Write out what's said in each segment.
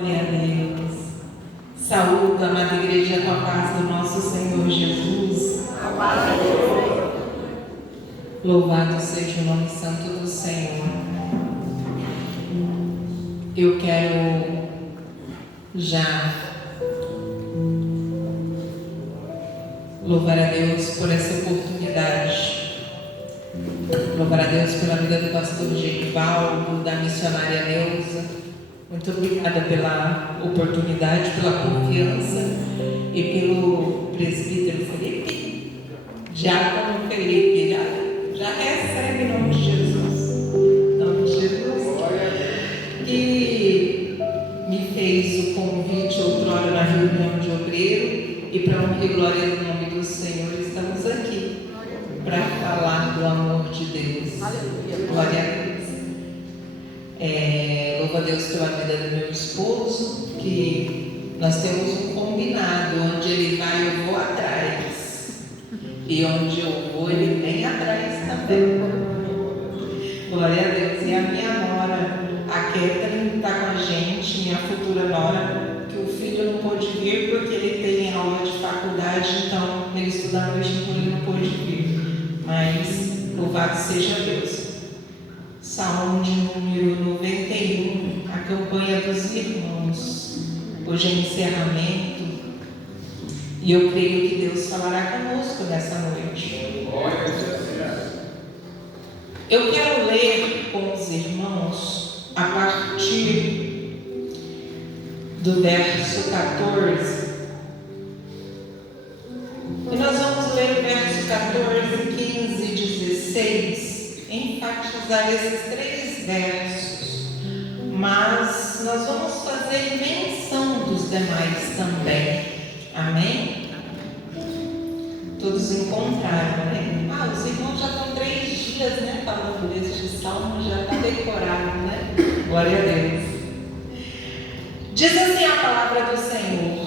Glória a Deus. Saúde, amada igreja, com a paz do nosso Senhor Jesus. Louvado seja o nome santo do Senhor. Eu quero já louvar a Deus por essa oportunidade. Louvar a Deus pela vida do pastor Genivaldo, da missionária Neuza. Muito obrigada pela oportunidade, pela confiança e pelo presbítero Felipe, diácono Felipe, já recebe em nome de Jesus. Em nome de Jesus. Que me fez o convite outrora na reunião de obreiro e para honra e glória do nome do Senhor estamos aqui para falar do amor de Deus. Aleluia. Glória a Deus. Louvo a Deus pela vida do meu esposo, que nós temos um combinado, onde ele vai eu vou atrás, e onde eu vou ele vem atrás também. Glória a Deus. E a minha nora, a Catherine, está com a gente, minha futura nora, que o filho não pôde vir porque ele tem aula de faculdade, então ele estuda à noite, então ele não pôde vir, mas louvado seja Deus. Salmo de número 91, a campanha dos irmãos. Hoje é encerramento e eu creio que Deus falará conosco nessa noite. Eu quero ler com os irmãos a partir do verso 14. E nós vamos ler o verso 14, 15 e 16. Enfatizar esses 3 versos, mas nós vamos fazer menção dos demais também. Amém? Todos encontraram, né? Os irmãos já estão 3 dias, né, falando deste salmo, já está decorado, né? Glória a Deus. Diz assim a palavra do Senhor: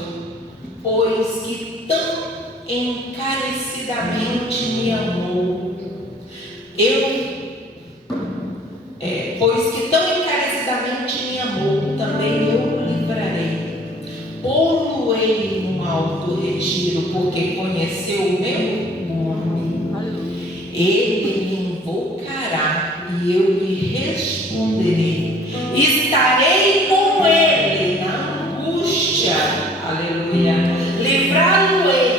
pois que tão encarecidamente me amou, pois que tão encarecidamente me amou, também eu o livrarei. Pô-lo-ei num alto retiro, porque conheceu o meu nome. Ele me invocará e eu lhe responderei. Estarei com ele na angústia. Aleluia. Livrá-lo-ei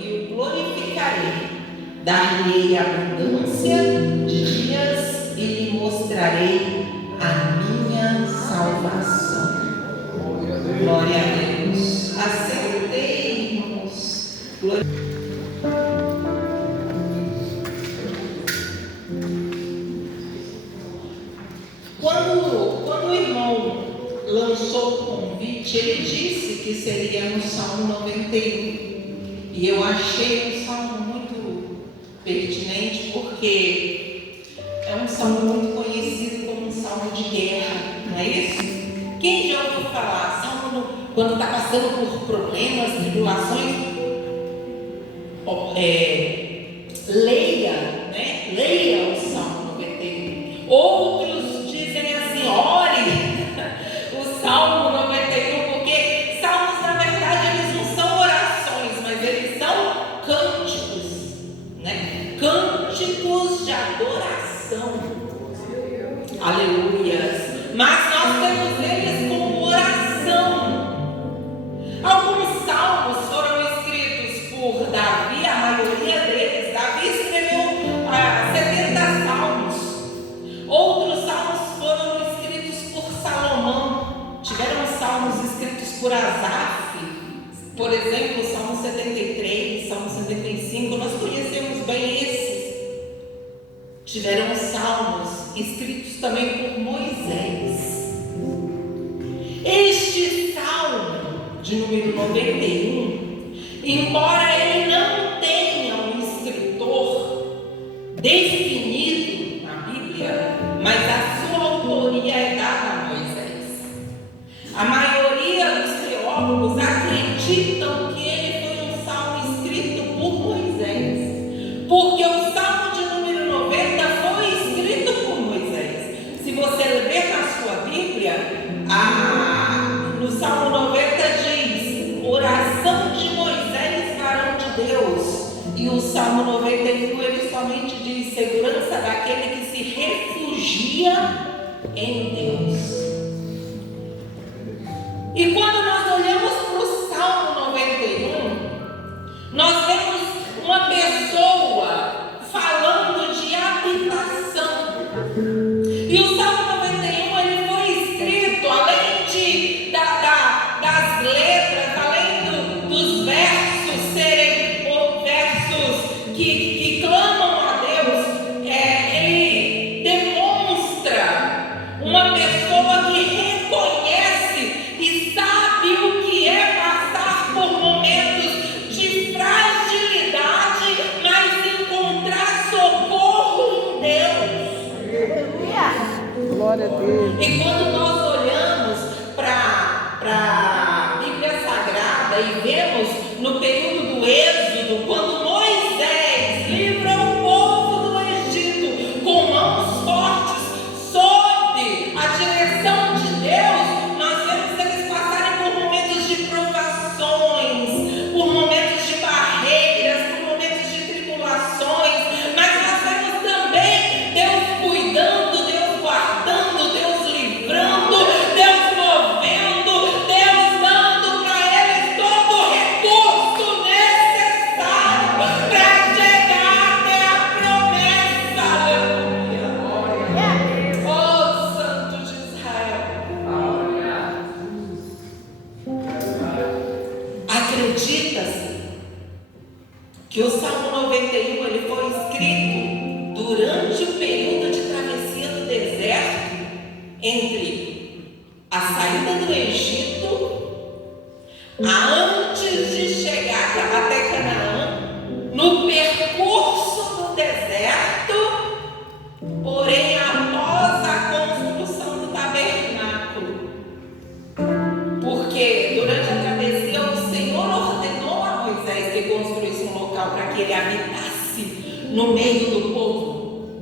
e o glorificarei. Dar-lhe abundância de dias e lhe mostrarei a minha salvação. Glória a Deus. Acertei, irmãos. Quando o irmão lançou o convite, ele disse que seria no Salmo 91. E eu achei um salmo muito pertinente, porque é um salmo muito conhecido como um salmo de guerra, não é isso? Quem já ouviu falar? Salmo quando está passando por problemas, tribulações, leia, né? Leia o Salmo 91. Outros dizem assim: ore o Salmo 91, porque salmos, na verdade, eles não são orações, mas eles são cânticos, né? Cânticos de adoração. Aleluias. Mas nós temos eles como oração. Alguns salmos foram escritos por Davi, a maioria deles. Davi escreveu 70 salmos. Outros salmos foram escritos por Salomão. Tiveram salmos escritos por Asaf. Por exemplo, Salmo 73, Salmo 75. Nós conhecemos bem esses. Tiveram salmos escritos também por Moisés. Este salmo de número 91, embora ele não tenha um escritor definido na Bíblia, mas a sua autoria é dada a Moisés. A maioria dos teólogos acreditam que ele foi um salmo escrito por Moisés, porque o salmo de número 90 foi escrito por Moisés. Se você ler na sua Bíblia, nos Salmo 90 diz: oração de Moisés, varão de Deus. E o Salmo 91 ele somente diz: segurança daquele que se refugia em Deus. E quando nós olhamos para o Salmo 91, nós vemos uma pessoa falando de habitação. E o Salmo 91 ele foi escrito, além das letras, além dos versos serem versos que clamam a Deus, ele demonstra uma pessoa que reconhece e sabe o que é passar por momentos de fragilidade, mas encontrar socorro em Deus. Glória a Deus. E quando nós olhamos para a Bíblia Sagrada e vemos no período do Êxodo, quando Moisés livra o povo do Egito com mãos fortes sob a direção de Deus, nós vemos eles passarem por momentos de provações, por momentos de barreiras, por momentos de tribulações, mas nós vemos também Deus cuidando, Deus guardando, Deus livrando, Deus movendo, Deus dando para eles todo o recurso necessário para chegar até a promessa. Aleluia. Oh, Santo de Israel. Acredita-se que o Salmo 91 ele foi escrito durante o período de travessia do deserto, entre a saída do Egito, antes de chegar até Canaã, no percurso do deserto, porém após a construção do tabernáculo. Porque durante a travessia o Senhor ordenou a Moisés que construísse um local para que ele habitasse no meio do povo.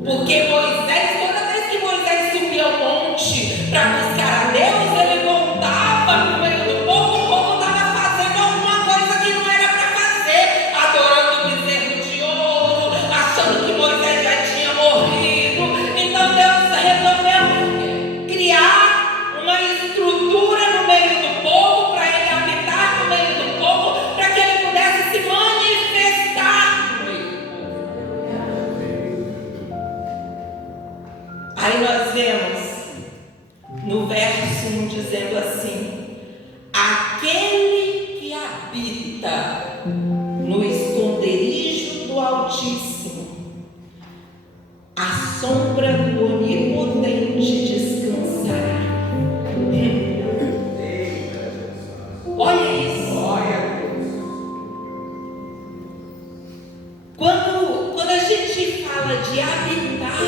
Porque Moisés, toda vez que Moisés subia ao monte para buscar a Deus, ele voltava no meio do povo, o povo estava fazendo alguma coisa que não era para fazer, adorando o bezerro de ouro, achando que Moisés já tinha morrido. Então Deus resolveu criar uma estrutura no meio do povo, para ele habitar no meio do povo, para que ele pudesse se manifestar no meio do povo. Aí nós vemos no verso 1 dizendo assim: aquele que habita no esconderijo do Altíssimo, a sombra do Onipotente descansará. Olha isso. Quando a gente fala de habitar,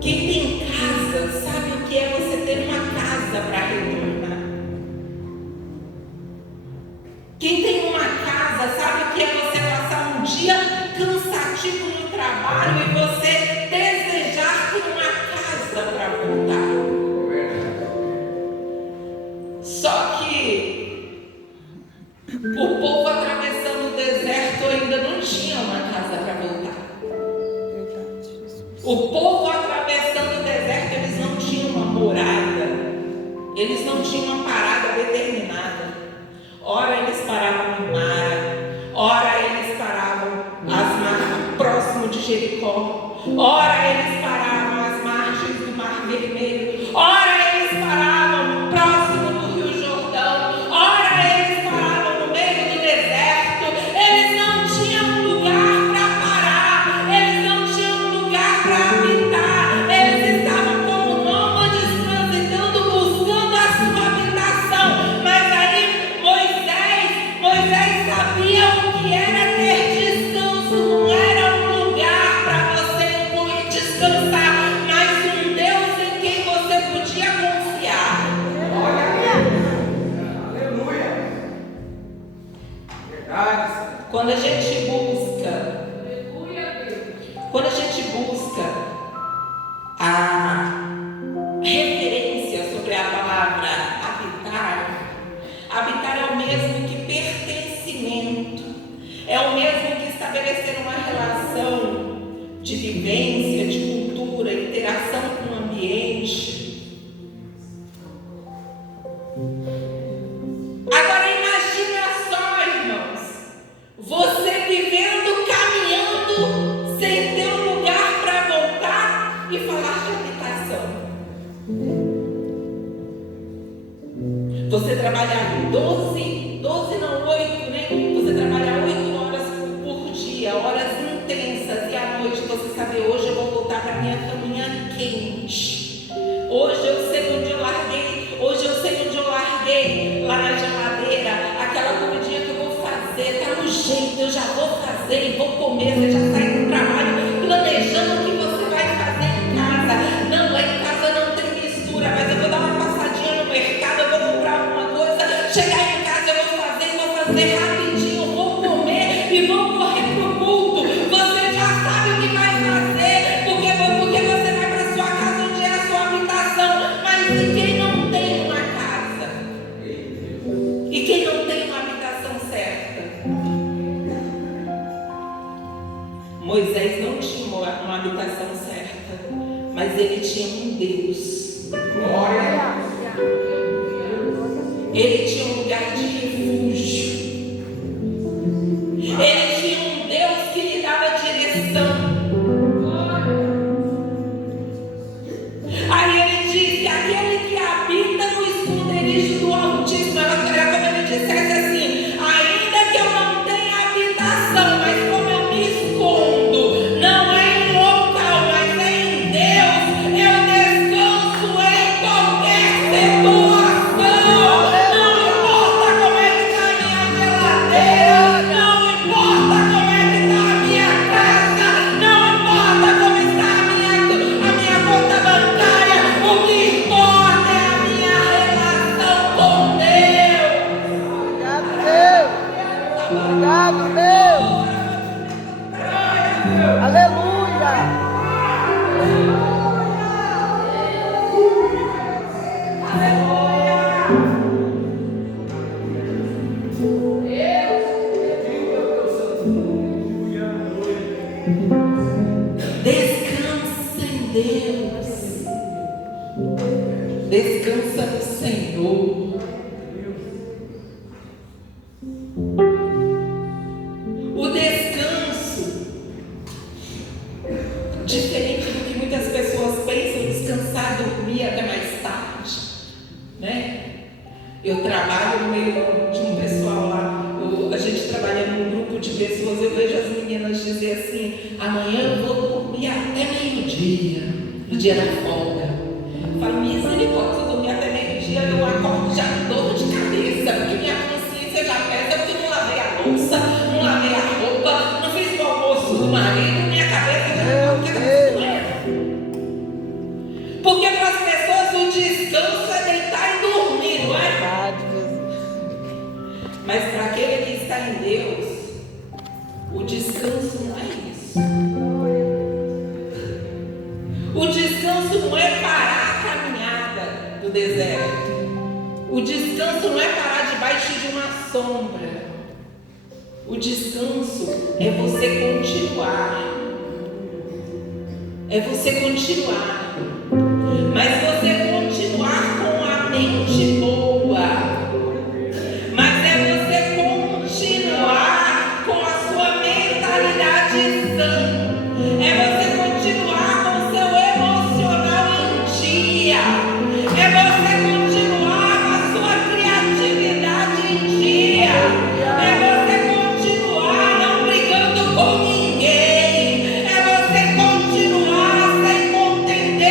quem tem casa sabe o que é você ter uma casa para retornar. Quem tem uma casa sabe o que é você passar um dia cansativo no trabalho e você desejar ter uma casa para voltar. Só que o povo atravessando o deserto ainda não tinha uma casa para voltar. O povo atravessando o deserto, eles não tinham uma morada, eles não tinham uma parada determinada. Ora eles paravam em Mara, ora eles paravam próximo de Jericó, ora eles paravam às margens do Mar Vermelho, ora eles paravam próximo do Rio Jordão, ora eles paravam no meio do deserto. Eles não tinham lugar para parar, eles não tinham lugar para habitar, eles estavam como nômades transitando, buscando a sua habitação. Mas aí Moisés sabia o que era ter descanso. Não era um lugar para você descansar, mas um Deus em quem você podia confiar. Aleluia. Verdade. Quando a gente busca a referência sobre a palavra habitar, estabelecer uma relação de vivência, de cultura, interação com o ambiente. Agora imagina só, irmãos, você vivendo, caminhando, sem ter um lugar para voltar e falar de habitação. Você trabalhar 12 não, 8, né? Você trabalhar 8 horas por dia, horas intensas, e à noite você sabe, hoje eu vou voltar para minha caminha quente. Hoje eu sei onde eu larguei lá na geladeira, aquela comidinha que eu vou fazer, tá no jeito, eu já vou fazer e vou comer. Você já sai do trabalho planejando o que você vai fazer em casa. Não, lá em casa não tem mistura, mas eu vou dar uma passadinha no mercado, eu vou comprar alguma coisa, chegar em casa eu vou fazer rapidinho, vou comer e vou correr pro culto. Você já sabe o que vai fazer, porque você vai para sua casa, onde é a sua habitação. Mas e quem não tem uma casa? E quem não tem uma habitação certa? Moisés não tinha uma habitação certa, mas ele tinha um Deus. Ele tinha um lugar de refúgio. Ele tinha um Deus que lhe dava direção. Aí ele diz que aquele que habita no esconderijo do Altíssimo, era como ele dissesse assim: ainda que eu não tenha habitação, mas como eu me escondo, não é em local, mas é em Deus, eu descanso em qualquer situação. Não importa como é que está a minha geladeira, não importa como é que está a minha casa, não importa como está a minha conta bancária, o que importa é a minha relação com Deus. Obrigado, Deus. Aleluia. Descansa em Deus. Descansa no Senhor. O descanso, diferente do que muitas pessoas pensam, descansar, dormir até mais tarde, né? Eu trabalho no meio de um pessoal lá, a gente trabalha num grupo de pessoas, eu vejo as meninas dizer assim: amanhã eu vou dormir até meio-dia, no dia da folga. Eu falo, misericórdia, se eu dormir até meio-dia, eu acordo já com dor de cabeça, porque minha consciência já pesa, porque eu não lavei a louça, não lavei a roupa, não fiz o almoço do marido, minha cabeça já está doendo. Porque para as pessoas o descanso é deitar e dormir, não é? Mas para aquele que está em Deus, o descanso não é isso. O descanso não é parar a caminhada do deserto. O descanso não é parar debaixo de uma sombra. O descanso é você continuar. É você continuar. Mas você continuar com a mente boa. Mas é você continuar com a sua mentalidade sã. É você continuar com o seu emocional em dia. É você continuar com a sua criatividade em dia. É você continuar não brigando com ninguém. É você continuar sem contender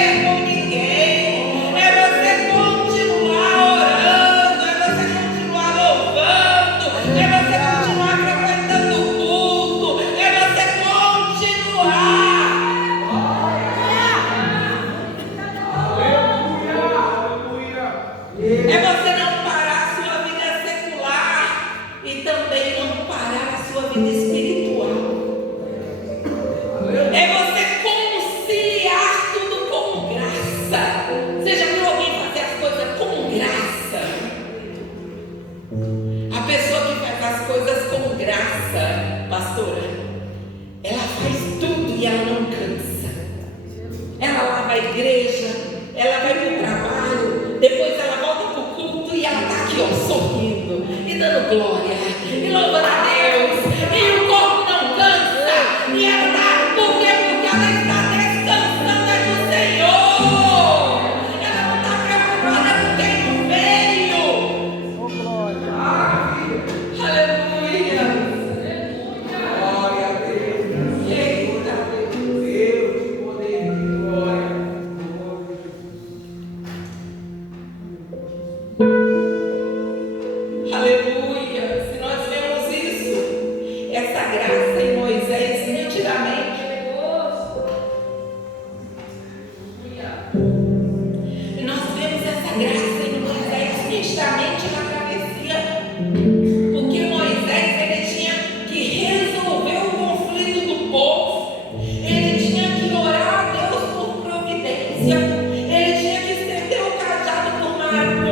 glória, e louvando a Deus, e o corpo não cansa, e ela está, por quê? Porque ela está descansando no Senhor, ela não está preocupada com quem não veio. Oh, glória. Aleluia. Glória a Deus. Eita. Deus, poder e glória. Aleluia. Se nós vemos isso, essa graça em Moisés nitidamente, nós vemos essa graça em Moisés nitidamente na travessia, porque Moisés ele tinha que resolver o conflito do povo, ele tinha que orar a Deus por providência, ele tinha que estender o cajado para o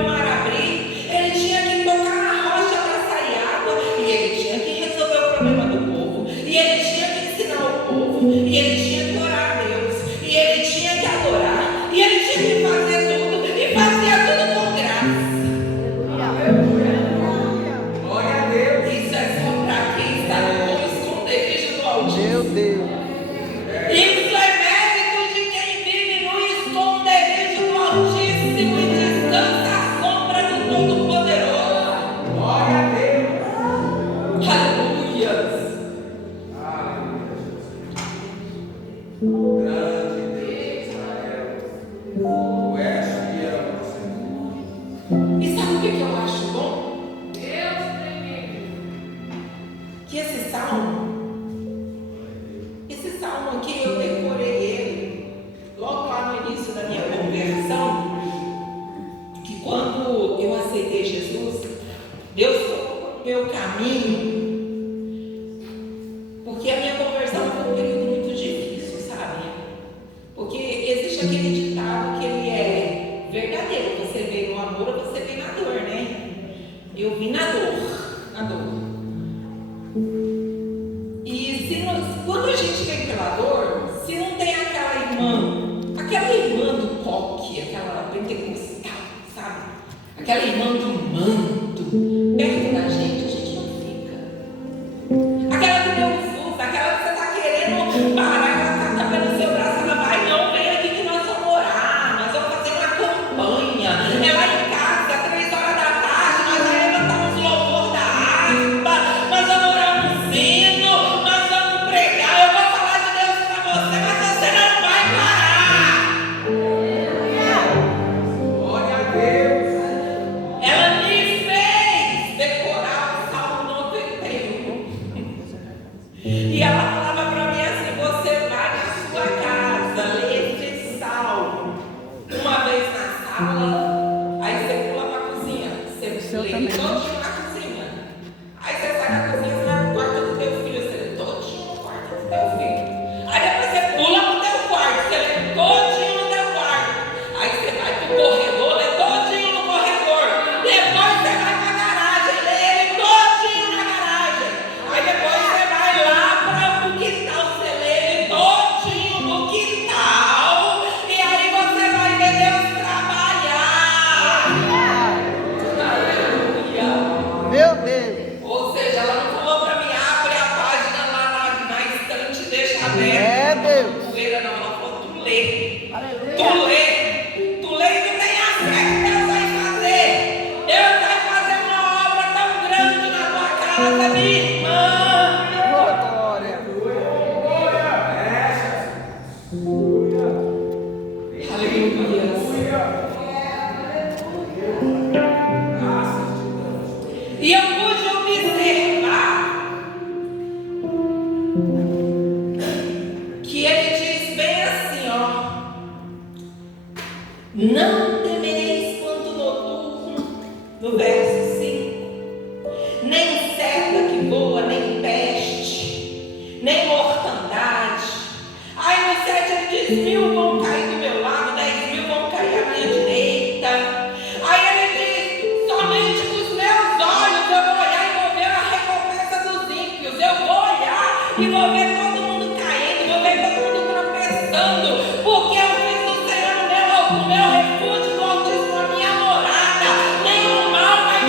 mar abrir, ele tinha que tocar na rocha para sair água, e ele tinha que resolver o problema do povo, e ele tinha que ensinar o povo, e ele tinha que orar a Deus, e ele tinha que adorar, e ele tinha que fazer tudo, e fazia tudo com graça. Glória a Deus. Isso é só para quem está no esconderijo do Altíssimo. Meu Deus. Isso é mérito de quem vive no esconderijo do Altíssimo e descansa à sombra do Todo-Poderoso. Glória a Deus. Aleluia. Grande Deus de Israel. Tu és fiel, Senhor. E sabe o que eu acho bom? Que esse salmo aqui eu decorei ele logo lá no início da minha conversão, que quando eu aceitei Jesus, Deus colocou no meu caminho, porque a minha conversão foi um período muito difícil, sabe? Porque existe aquele ditado que ele é verdadeiro, você vê no amor ou você vê na dor, né? Eu vi na dor. E quando a gente vem pela dor, se não tem aquela irmã do coque, aquela pentecostal, sabe? Aquela irmã do manto, perto da gente não fica. Aquela que deu um susto, aquela que você está querendo parar, ela está pelo seu braço, ela vai, não, vem aqui que nós vamos orar, nós vamos fazer uma campanha. É lá em casa, 3 horas da tarde, nós vamos levantar uns louvor da harpa, nós vamos orar um sino, nós vamos pregar, eu vou falar de Deus para você, mas você não vai parar. Glória a Deus. Ela me fez decorar o Salmo 91. E ela falava para mim assim: você vai na sua casa, lê esse salmo uma vez na sala, aí você pula para a cozinha, você lê ele todinho na cozinha. Aí você sai da cozinha, você vai pro quarto do teu filho, você lê todinho no quarto do teu filho. Aí depois você pula pro teu quarto, você lê todinho no teu quarto. Aí você vai pro corredor, lê todinho no corredor. Depois você vai pra garagem, lê ele todinho na garagem. Aí depois você vai lá para o quintal, você lê ele todinho no quintal. E aí você vai ver Deus trabalhar. Aleluia. Meu Deus. Ou seja, ela não falou para mim, abre a página lá na estante, deixa aberta. É, Deus. Poeira, não, ela falou, tu lê. Aleluia. Tu lê e tu tenha fé que Deus vai fazer. Deus vai fazer uma obra tão grande na tua casa, minha irmã. Oh, glória. E eu pude observar que ele diz bem assim, ó: não temereis quanto noturno, no verso 5, nem seta que voa, nem peste, nem mortandade. Aí no 7 ele diz: 1000 vão cair do meu lado, 10.000 vão cair à minha direita. Aí ele diz: somente com os meus olhos eu vou olhar e vou ver a recompensa dos ímpios. Eu vou olhar e vou ver todo mundo caindo, vou ver todo mundo tropeçando, porque eu fiz do Senhor o meu refúgio, do Altíssimo a minha morada. Nenhum mal vai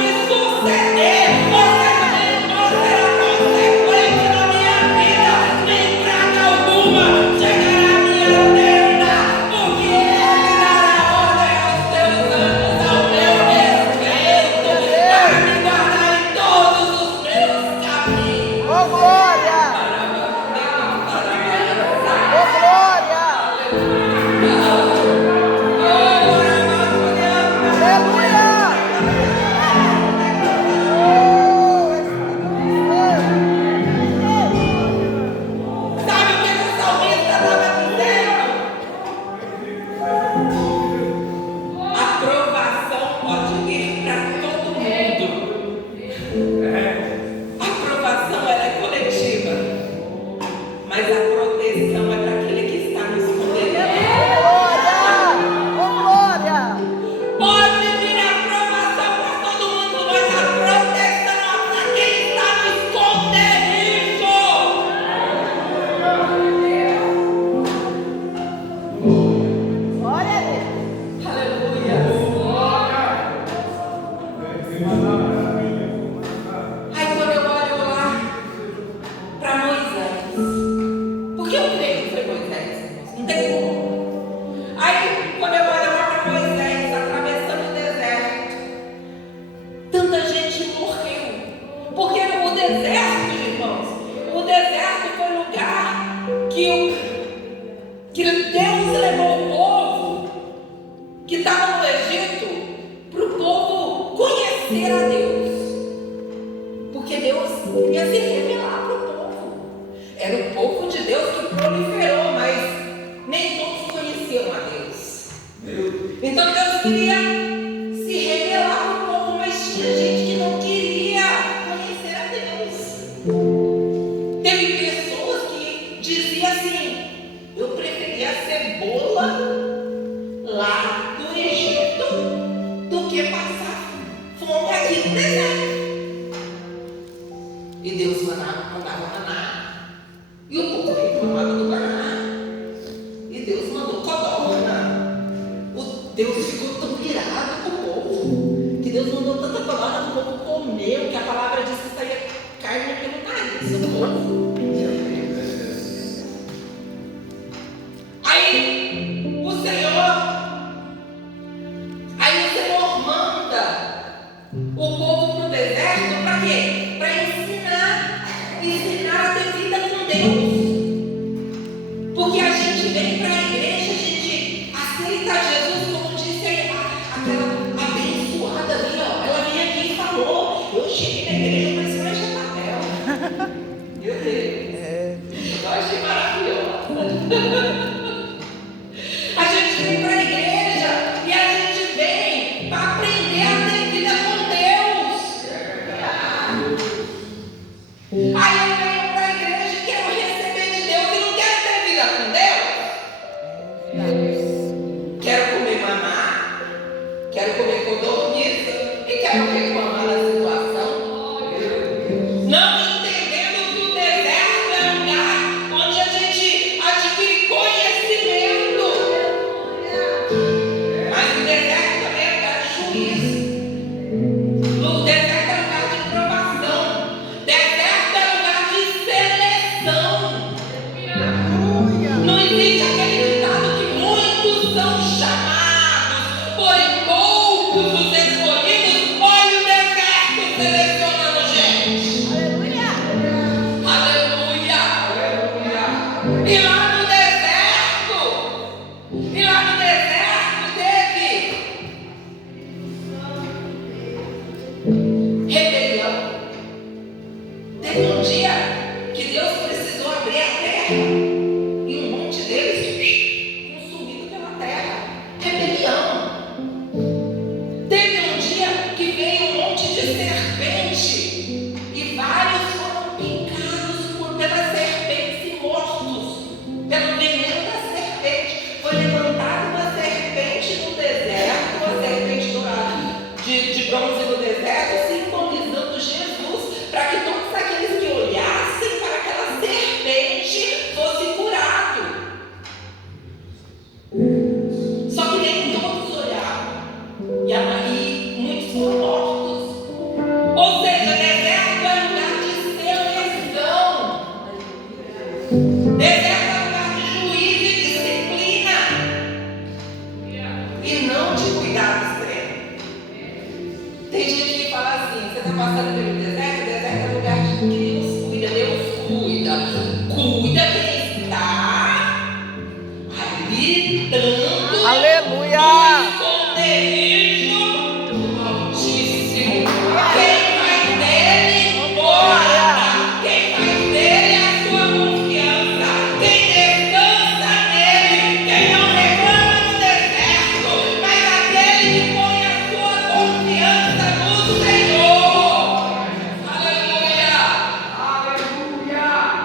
Aí quando eu olho lá para Moisés, porque eu creio que foi Moisés, irmãos, não tem como. Aí quando eu olho lá para Moisés atravessando o deserto, tanta gente morreu, porque o deserto, irmãos, o deserto foi o lugar que Deus levou o povo que estava no Egito para o povo conhecer a Deus. Porque Deus queria se revelar para o povo. Era o povo de Deus que proliferou, mas nem todos conheciam a Deus. Então Deus queria se revelar para o povo, mas tinha gente que não queria conhecer a Deus. Teve pessoas que diziam assim: eu preferia a cebola lá do Egito do que passar fome aqui no deserto. E Deus mandava maná. E o povo reclamava do maná. E Deus mandou codorna. Deus ficou tão irado com o povo que Deus mandou tanta codorna que o povo comeu, que a palavra diz que saía carne pelo nariz do povo. Aí o Senhor manda o povo para o deserto para quê? Para ensinar a ter vida com Deus. Porque a gente vem para a igreja, a gente aceita Jesus, como disse aquela abençoada ali, ó. Ela veio aqui e falou: eu cheguei na igreja, parece uma Jezabel. Meu Deus, eu achei maravilhosa. A gente vem para a igreja e a gente vem para aprender a ter vida com Deus. Aí eu venho para a igreja e quero receber de Deus e não quero ter vida com Deus. Quero comer maná, quero comer codorniz e quero reclamar da situação. Não entendendo que o deserto é um lugar onde a gente adquire conhecimento. Mas o deserto também é lugar de juízo. O deserto é lugar de provação. Deserto é lugar de seleção. Não existe aquele ditado que muitos são chamados, porém poucos os escolhidos. Olha o deserto selecionando gente. Aleluia. E lá no deserto teve rebelião. Teve um dia que Deus precisou abrir a terra e um monte deles consumido pela terra. Rebelião. Teve um dia que veio um monte de serpente e vários foram picados pelas serpentes e mortos pelo veneno da serpente. Foi levantada uma serpente no deserto, uma serpente dourada de bronze no deserto, simbolizando Jesus, para que todos aqueles que olhassem para aquela serpente fossem curados. Só que nem todos olharam. E aí muitos foram mortos. Ou seja, deserto é lugar de seleção. Deserto é lugar de juízo e disciplina. E não de cuidado extremo. Tem gente que fala assim: você está passando pelo deserto é lugar de que Deus cuida. Deus cuida. Cuida quem está habilitando. Aleluia. Esconderijo altíssimo. Quem faz dele morada. Quem faz dele a sua confiança. Quem descansa nele. Quem não reclama no deserto, mas aquele que põe a sua confiança no Senhor. Aleluia.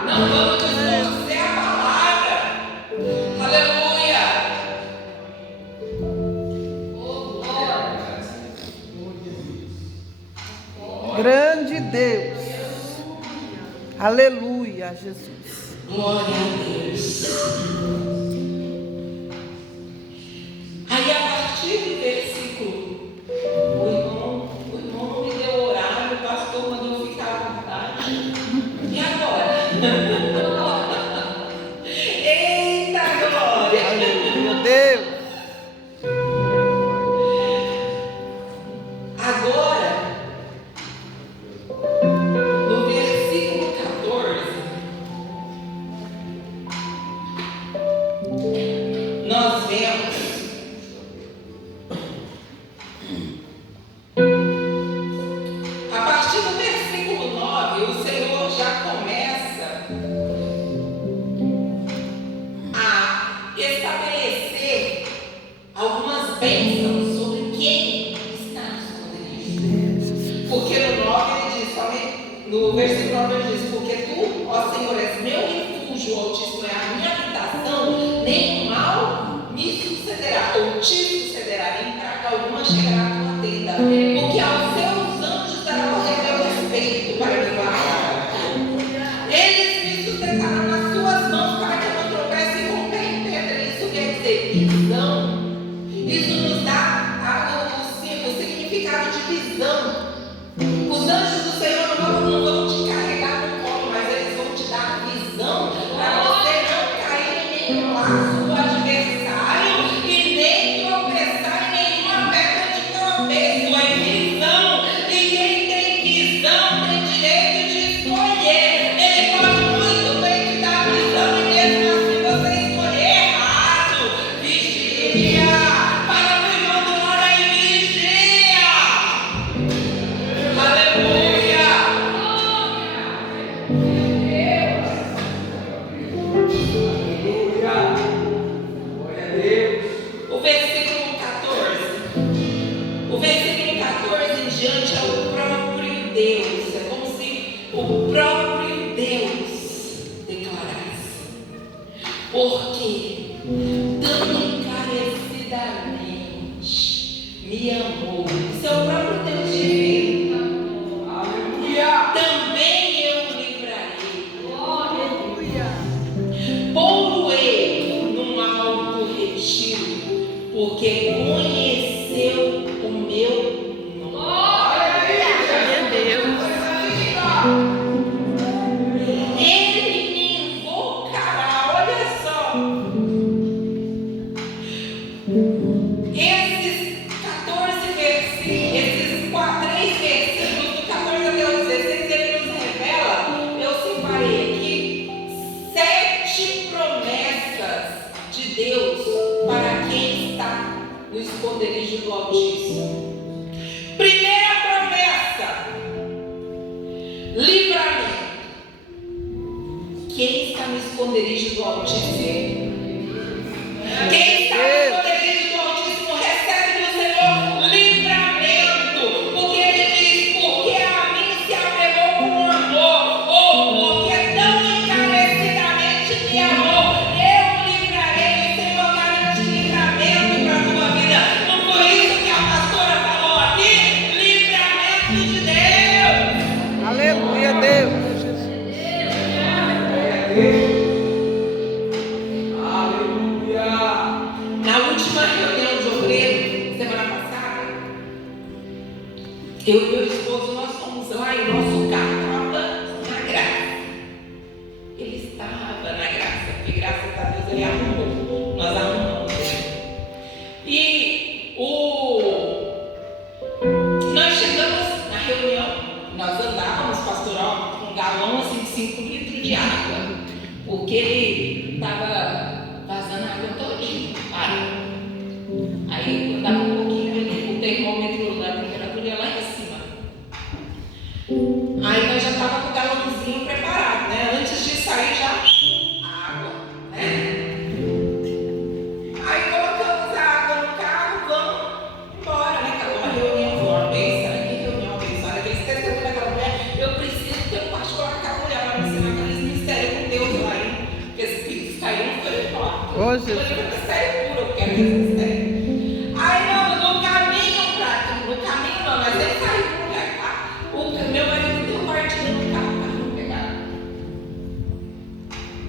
Não vamos distorcer a palavra. Aleluia. Grande Deus. Aleluia, Jesus. Glória a Deus. Aí a partir do versículo, o irmão Porque no 9 ele diz, no versículo 9 ele diz, porque tu, ó Senhor, és meu refúgio, o Altíssimo é a minha habitação, nenhum mal me sucederá, ou te sucederá, nem praga alguma chegará à tua tenda, porque aos seus anjos dará ordem a meu respeito para me guardar. Eles me sustentarão nas suas mãos para que eu não tropece com pé em pedra. Isso quer dizer visão. Isso nos dá o significado de visão. Os anjos do Senhor não vão te carregar no colo, mas eles vão te dar visão para você não cair em nenhum laço do adversário e nem tropeçar em nenhuma pedra de tropeço. É visão. E quem tem visão tem direito de escolher. Ele pode muito bem te dar visão e mesmo assim você escolher errado. Vigia. Para o irmão do lado aí, vigia. Aleluia. Glória a Deus. O versículo 14 em diante é o próprio Deus. É como se o próprio Deus declarasse. Porque tão encarecidamente me amou. Isso é o próprio Deus divino. Aleluia. Também eu o livrarei. Aleluia. Pô-lo-ei num alto retiro, porque conheceu o meu nome. Meu Deus. Ele me invocará. Olha só. Esses 14 versículos, esses 3 versículos, do 14 até o 16, ele nos revela, eu separei aqui, 7 promessas de Deus para quem está no esconderijo do Altíssimo. Primeira promessa, livramento. Quem está no esconderijo do Altíssimo? Quem está no esconderijo do Altíssimo recebe do Senhor livramento, porque ele diz, porque a mim se apegou com amor, ou porque tão encarecidamente me amou, eu o livrarei. O Senhor garante livramento para a tua vida. Não foi isso que a pastora falou aqui? Livramento de Deus. Aleluia, Deus. Aleluia. Na última reunião de obreiro, semana passada, eu e meu esposo, nós fomos lá e nosso carro estava na graça. Ele estava na graça, porque graças a Deus ele arrumou. Nós arrumamos ele. E nós chegamos na reunião, nós andávamos, pastoral, com um galão assim de 5 litros de água, porque ele estava vazando a água todinha. Aí andava um pouquinho, o termômetro da temperatura ia lá em cima. Aí nós já estávamos com o galãozinho preparado, né? Antes de sair já água, né? Aí colocamos a água no carro, vamos embora, né? Acabou a reunião, foi uma bênção, né? Que reunião abençoada, aqueles testemunhos daquela mulher. Eu preciso ter um particular com a mulher para me ensinar aqueles mistérios com Deus lá, hein? Porque esses filhos caíram, foi forte. Ô, Jesus. Foi um mistério puro, eu quero esse mistério. Aí no caminho não, mas ele saiu do lugar, tá? Meu marido deu partida no carro, o carro não pegava.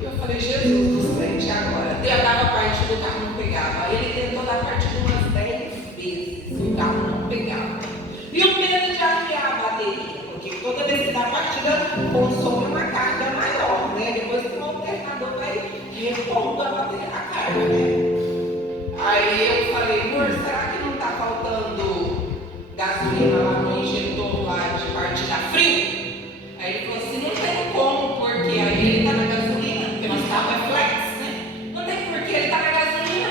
Eu falei, Jesus dos crentes, agora? Eu dava partida, o carro não pegava. Aí ele tentou dar partida umas 10 vezes, o carro não pegava. E o medo de afiar a bateria, porque toda vez que dá partida, consome uma carga maior, né? Depois que o alternador vai repondo a bateria, a carga, né? Aí eu falei, amor, será que não está faltando gasolina lá no injetor lá de partida frio? Aí ele falou assim, não tem como, porque aí ele está na gasolina, porque nosso carro é flex, né? Não tem porque ele está na gasolina.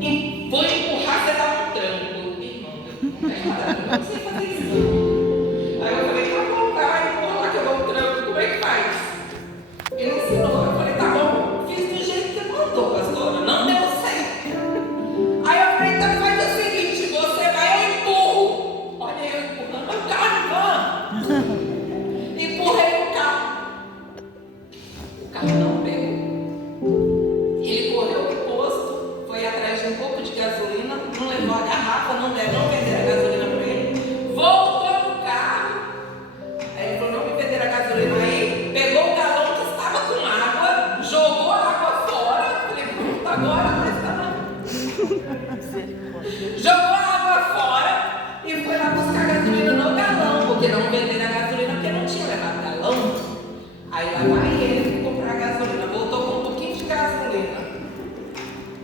E vou empurrar, você dá um tranco. Irmão, eu não sei fazer isso. Aí eu falei, tá bom, vai, empurra lá que gasolina no galão, porque não venderam a gasolina porque não tinha levado galão. Aí lá vai ele comprar a gasolina, voltou com um pouquinho de gasolina,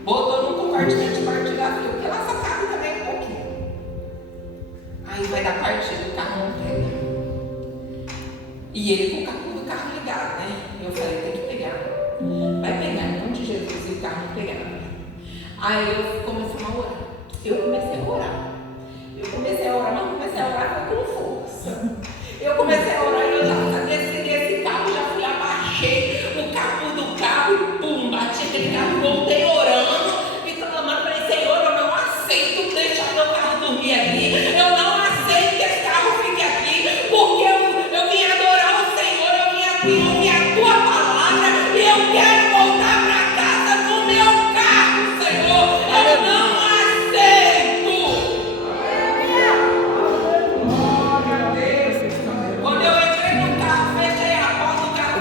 botou num compartimento de partilha frio, porque lá só cabe também um pouquinho. Aí vai dar partida, o carro não pega. E ele com o capô do carro ligado, né? Eu falei, tem que pegar. Vai pegar, em nome de Jesus, e o carro não pegava. Aí eu comecei a orar. Eu comecei a orar, mas comecei a orar com força. Eu comecei a orar e eu já desci desse carro, já fui, abaixei o capô do carro e pum, bati aquele carro, voltei orando e clamando, falei, Senhor, eu não aceito deixar meu carro dormir aqui, eu não aceito que esse carro fique aqui, porque eu vim adorar o Senhor, eu vim aqui ouvir a tua palavra e eu quero voltar para casa no meu carro, Senhor, eu não aceito. Quando eu entrei no carro, fechei a porta do carro.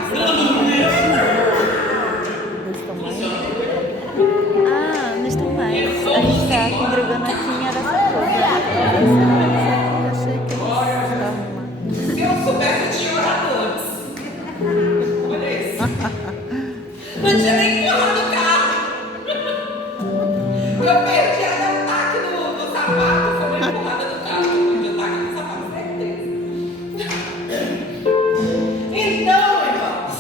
Ah, não estou mais. A gente está congregando aqui em Araçatuba. Eu achei que eles estavam lá. Se eu soubesse, eu tinha orado antes. Olha isso. Não tinha nem empurrado o carro. Eu perdi até o taque do sapato. Foi uma empurrada do carro. Eu perdi o taque do sapato, certeza. Então, irmãos,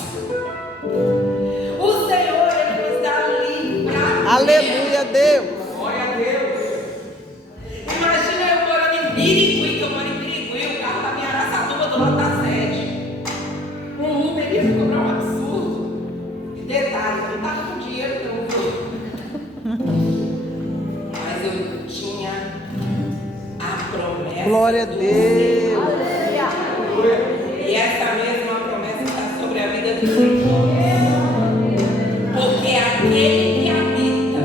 o Senhor, Ele nos dá livramento. Aleluia, Deus. Glória a Deus. Imagina eu morando em Birigui, que eu moro em Birigui, o carro tá em Araçatuba do lado da sede. Um Uber ia cobrar um absurdo. E detalhe, eu não tava com dinheiro para o mas eu tinha a promessa. Glória a do Deus. Senhor. E essa mesma promessa está sobre a vida do Senhor. Porque aquele que habita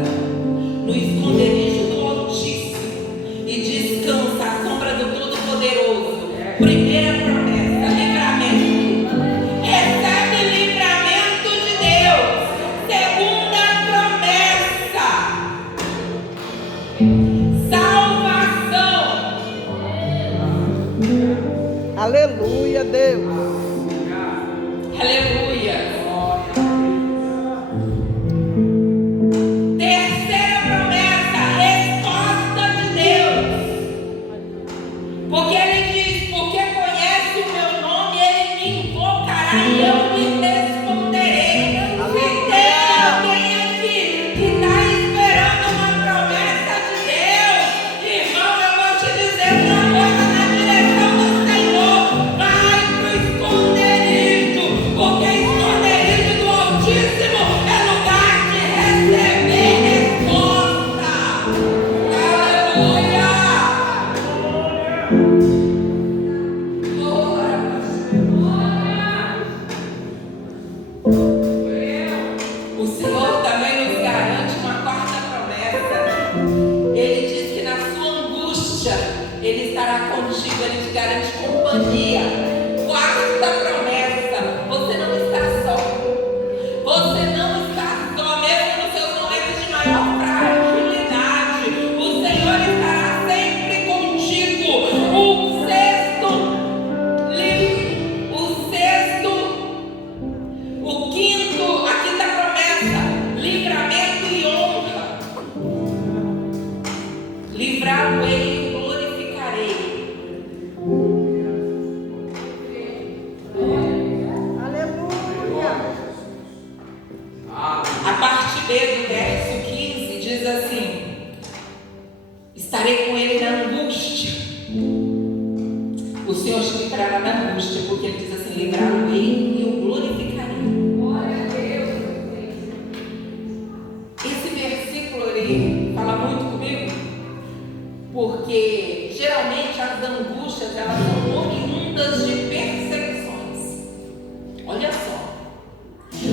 no esconderijo do Altíssimo e descansa à sombra do Todo-Poderoso. Primeira promessa, livramento. Recebe livramento de Deus. Segunda promessa, salvação. Aleluia, Deus. Aleluia. Terceira promessa, resposta de Deus. Porque Ele diz, porque conhece o meu nome, Ele me invocará e eu me responderei. Se tem alguém aqui que está esperando uma promessa de Deus, irmão, eu vou te dizer uma coisa na direção do Senhor. Vai para o esconderijo, porque esconderijo do Altíssimo é lugar de receber resposta. Aleluia! O Senhor também nos garante uma quarta promessa. Ele diz que na sua angústia Ele estará contigo, Ele te garante companhia. Quarta promessa, você não está só. Você não está só, mesmo nos seus momentos de maior fragilidade. O Senhor estará sempre contigo. O quinto, a quinta promessa, livramento e honra. Livrá-lo-ei e glorificarei. A parte B do verso 15 diz assim: estarei com ele na angústia. O Senhor te livrará na angústia, porque Ele diz assim: livrá-lo-ei e o glorificarei. Glória a Deus. Esse versículo ele fala muito comigo, porque geralmente as angústias elas são oriundas de perseguições. Olha só.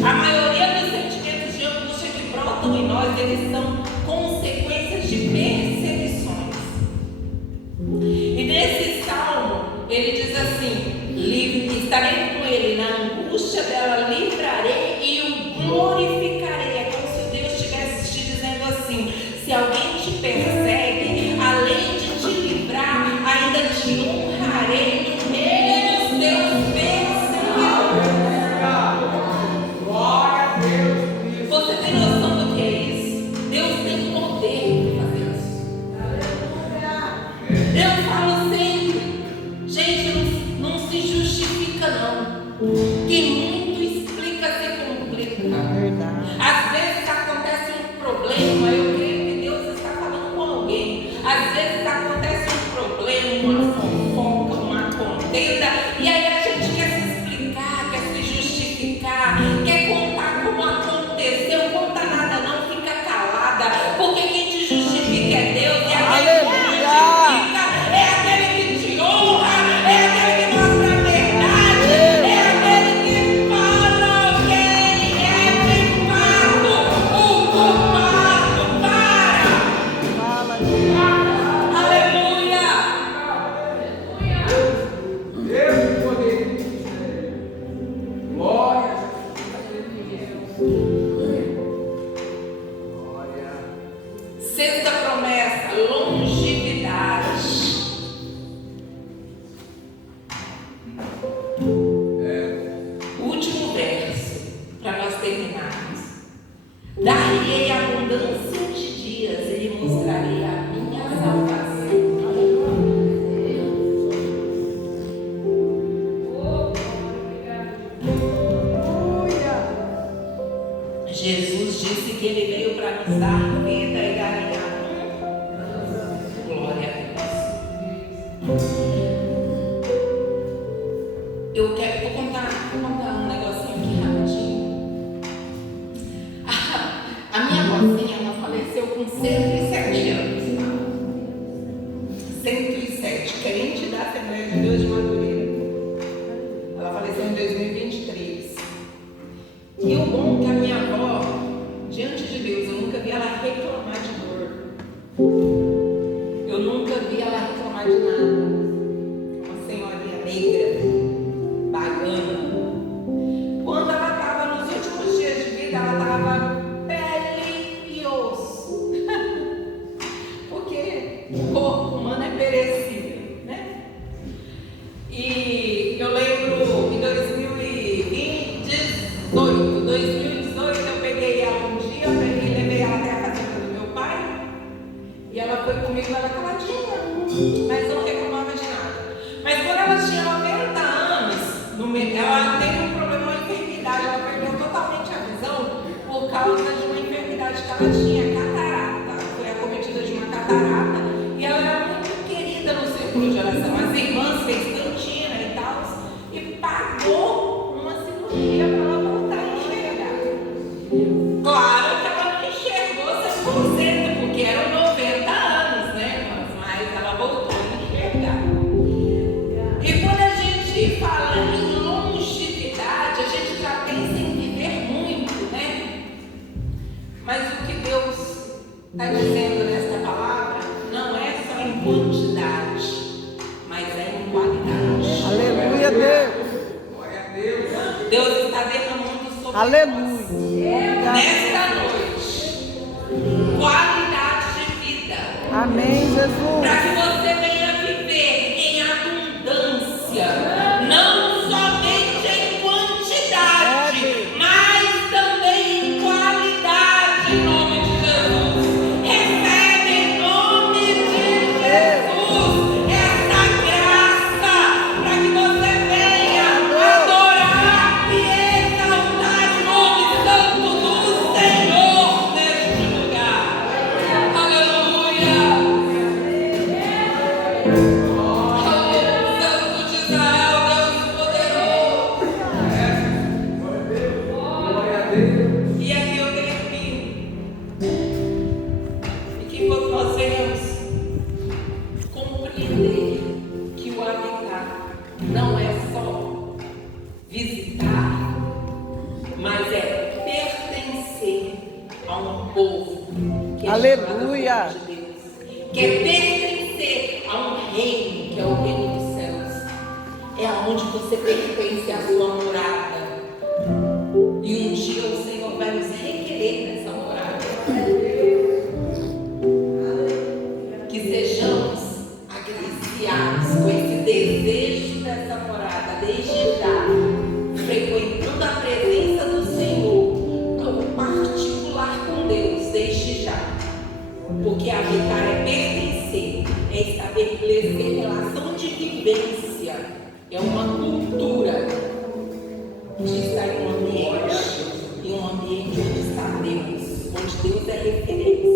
A maioria dos sentimentos de angústia que brotam em nós, eles são consequências de perseguições. E nesse salmo, ele diz assim: estarei com ele na angústia dela, livrarei e o glorificarei. É como se Deus estivesse te dizendo assim: se alguém te persegue, além de te livrar, ainda te honra contenda, e aí a gente quer se explicar, quer se justificar, quer contar como aconteceu. Conta nada, não, fica calada, porque quem te justifica é Deus, é aquele que te justifica, é aquele que te honra, é aquele que mostra a verdade, é aquele que fala quem é de fato o culpado. Fala, Deus. Aleluia! Deus poder. Glória. Sexta promessa, longevidade. Último verso, para nós terminarmos. Dar-lhe abundância de dias, ele mostrarei a minha salvação. Jesus disse que ele veio para nos dar vida e dar em abundância. Glória a Deus. Vou contar um negocinho aqui rapidinho. A minha avózinha, ela faleceu com 107 anos. 107, crente da Assembleia de Deus de Madureira. Ela faleceu em 2023. E o bom é que a minha avó, diante de Deus, eu nunca vi ela reclamar de dor. Eu nunca vi ela reclamar de nada. Uma senhorinha negra, bagana. Quando ela estava nos últimos dias de vida, ela estava pele e osso. Porque o corpo humano é perecível, né? E eu lembro em 2018, eu peguei ela um dia, levei ela até a fazenda do meu pai, e ela foi comigo, ela caladinha, mas não reclamava de nada. Mas quando ela tinha 90 anos, ela teve um problema, uma enfermidade, ela perdeu totalmente a visão por causa de uma enfermidade que ela tinha, catarata. Foi acometida de uma catarata, e ela era muito querida no círculo de oração. As irmãs fez cantina e tal, e pagou uma cirurgia para ela voltar a enxergar. Claro que ela não enxergou 100%, porque eram 90 anos, né, irmãs? Mas ela voltou a enxergar. E quando a gente fala em longevidade, a gente já pensa em viver muito, né? Mas o que Deus está dizendo nesta palavra não é só em quantidade, mas é em qualidade. Aleluia, Deus. Glória a Deus. Deus está derramando sobre nós. Aleluia. Nesta noite, qualidade de vida, Amém, Jesus. para que você venha viver em abundância, não somente em quantidade, mas também em qualidade, em nome de Jesus. Recebe em nome de Jesus essa graça, para que você venha adorar e exaltar o nome santo do Senhor neste lugar. Aleluia! Santo de Israel, Deus poderoso. Glória a Deus. E aqui eu termino. E que nós venhamos compreender que o habitar não é só visitar, mas é pertencer a um povo que é Aleluia. chamado povo de Deus, que é pertencer a um reino, que é o reino dos céus. É aonde você pertence à sua morada. E um dia o Senhor vai nos requerer nessa morada. Que sejamos agraciados com esse desejo dessa morada, desde já, frequentando a presença do Senhor, algo particular com Deus, desde já. Porque habitar é pertencer, é estabelecer relação de vivência, é uma cultura de estar em um ambiente onde está Deus, onde Deus é referência.